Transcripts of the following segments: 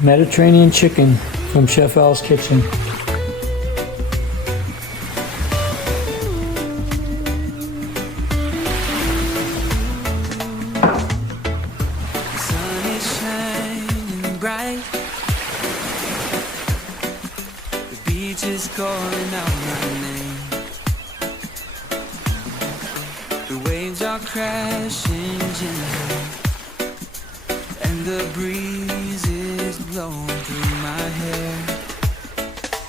Mediterranean chicken from Chef Al's kitchen. Sun is shining bright. The beach is calling out my name. The waves are crashing gently, and the breeze is blowing through my hair.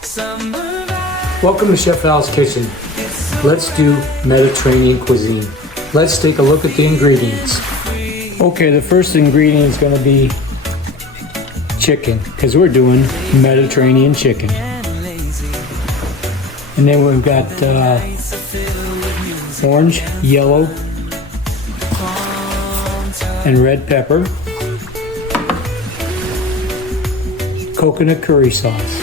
Summer vibes. Welcome to Chef Al's kitchen. Let's do Mediterranean cuisine. Let's take a look at the ingredients. Okay, the first ingredient is going to be chicken, because we're doing Mediterranean chicken. And then we've got orange, yellow, and red pepper, coconut curry sauce,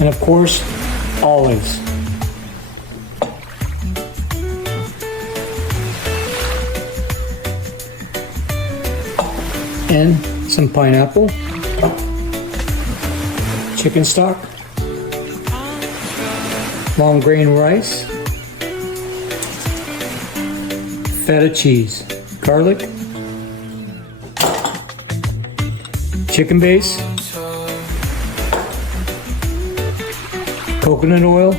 and of course, olives. And some pineapple, chicken stock, long grain rice, feta cheese, garlic, chicken base, coconut oil,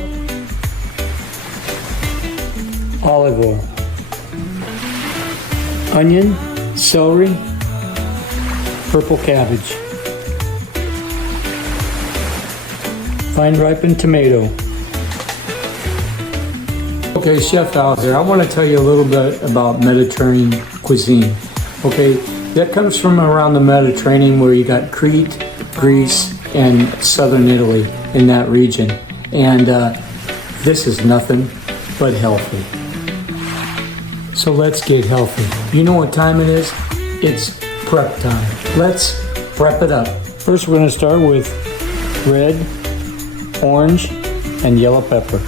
olive oil, onion, celery, purple cabbage, fine ripened tomato. Okay, Chef Al here. I want to tell you a little bit about Mediterranean cuisine. Okay, that comes from around the Mediterranean, where you got Crete, Greece, and southern Italy in that region. And this is nothing but healthy. So let's get healthy. You know what time it is? It's prep time. Let's prep it up. First, we're going to start with red, orange, and yellow pepper.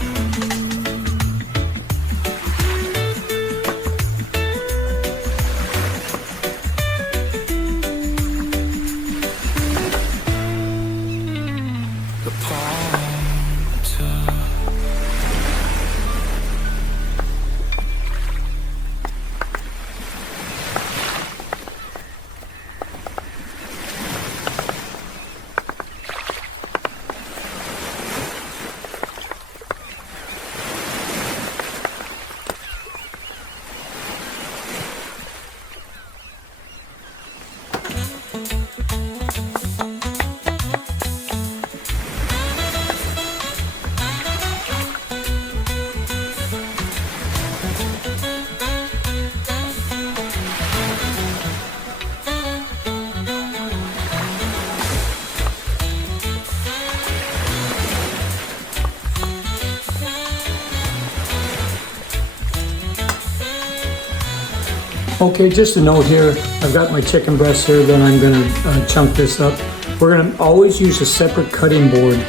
Okay, just a note here, I've got my chicken breast here, then I'm going to chunk this up. We're going to always use a separate cutting board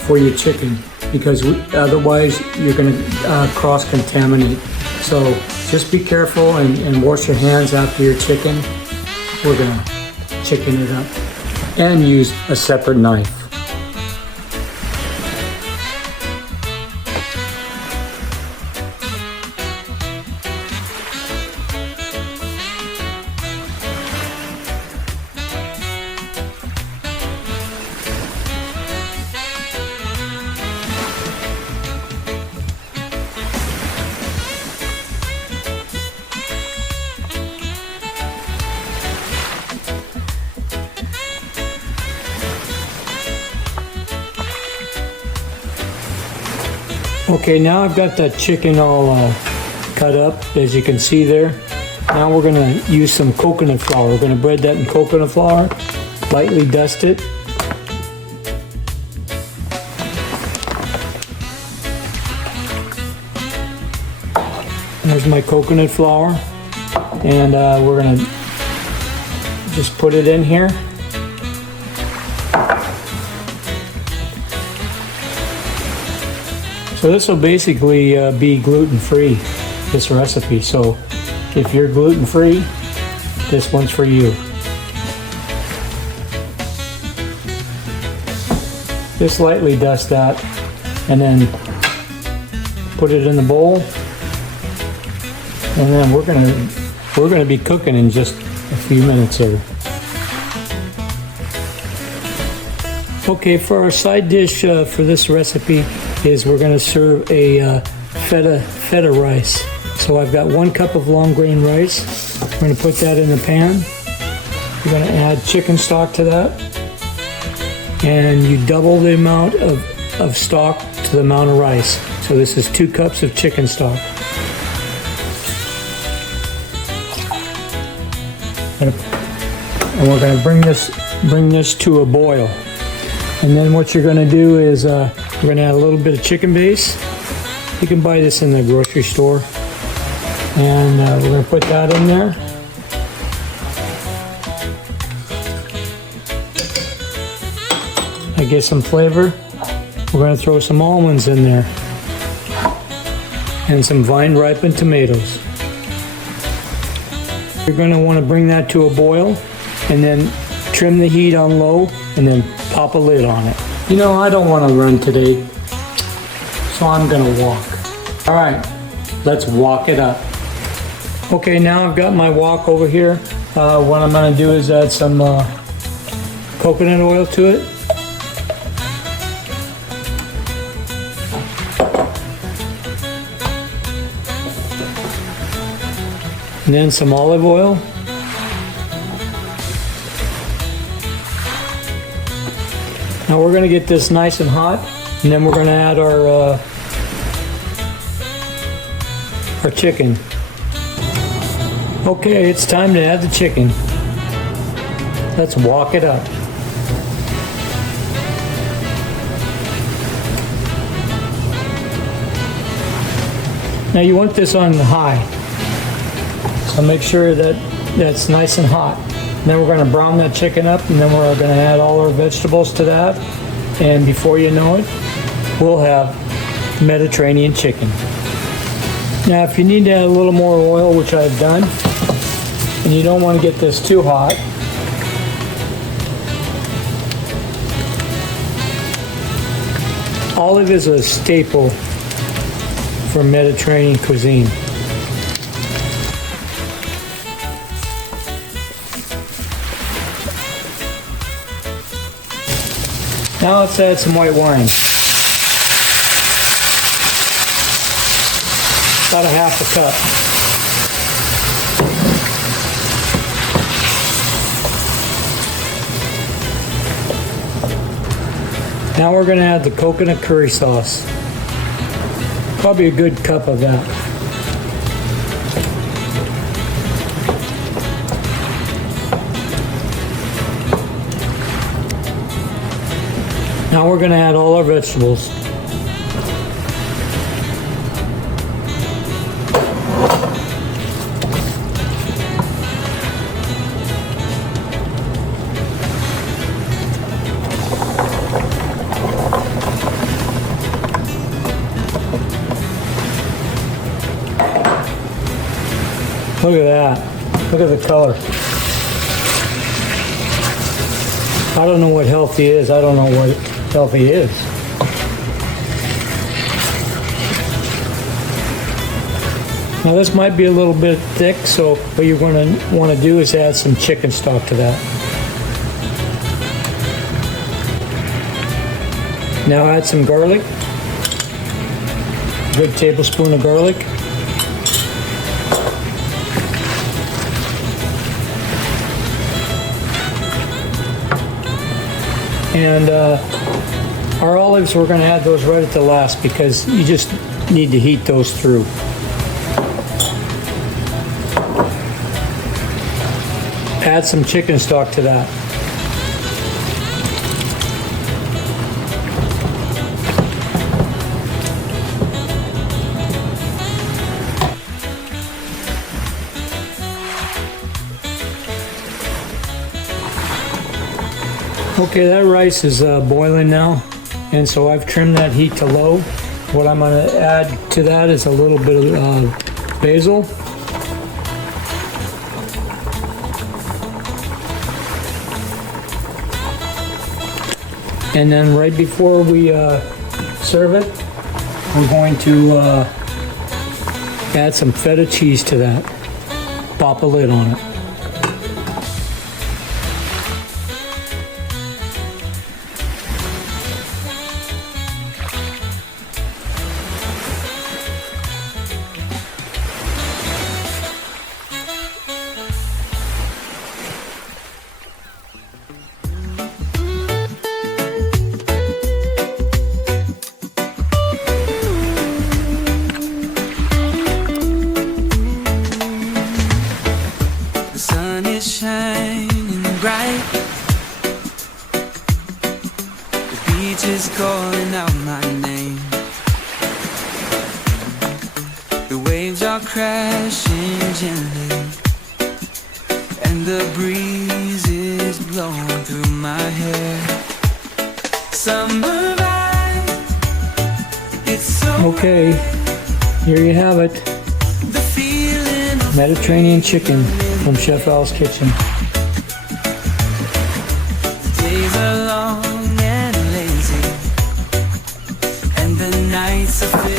for your chicken, because otherwise you're going to cross-contaminate. So just be careful and wash your hands after your chicken. We're going to chicken it up. And use a separate knife. Okay, now I've got that chicken all cut up, as you can see there. Now we're going to use some coconut flour. We're going to bread that in coconut flour, lightly dust it. There's my coconut flour, and we're going to just put it in here. So this will basically be gluten-free, this recipe. So if you're gluten-free, this one's for you. Just lightly dust that, and then put it in the bowl. And then we're gonna be cooking in just a few minutes here. Okay, for our side dish for this recipe is we're gonna serve a feta rice. So I've got 1 cup of long grain rice. We're gonna put that in the pan. We're gonna add chicken stock to that. And you double the amount of stock to the amount of rice. So this is 2 cups of chicken stock. And we're going to bring this to a boil. And then what you're going to do is we're going to add a little bit of chicken base. You can buy this in the grocery store. And we're going to put that in there. I get some flavor. We're going to throw some almonds in there. And some vine ripened tomatoes. You're going to want to bring that to a boil and then trim the heat on low and then pop a lid on it. You know, I don't want to run today, so I'm going to walk. All right, let's walk it up. Okay, now I've got my wok over here. What I'm going to do is add some coconut oil to it. And then some olive oil. Now we're going to get this nice and hot, and then we're going to add our chicken. Okay, it's time to add the chicken. Let's walk it up. Now you want this on high. So make sure that that's nice and hot. And then we're going to brown that chicken up, and then we're going to add all our vegetables to that. And before you know it, we'll have Mediterranean chicken. Now if you need to add a little more oil, which I've done, and you don't want to get this too hot, olive is a staple for Mediterranean cuisine. Now let's add some white wine. About a half a cup. Now we're going to add the coconut curry sauce. Probably a good cup of that. Now we're going to add all our vegetables. Look at that. Look at the color. I don't know what healthy is. I don't know what healthy is. Now this might be a little bit thick, so what you're going to want to do is add some chicken stock to that. Now add some garlic. A good tablespoon of garlic. And our olives, we're going to add those right at the last because you just need to heat those through. Add some chicken stock to that. Okay, that rice is boiling now, and so I've trimmed that heat to low. What I'm going to add to that is a little bit of basil. And then right before we serve it, we're going to add some feta cheese to that. Pop a lid on it. The sun is shining bright. The beach is calling out my name. The waves are crashing gently, and the breeze is blowing through my hair. Summer vibe, it's so Okay, here you have it. the feeling of Mediterranean chicken from Chef Al's kitchen. days are long and lazy, and the nights are filled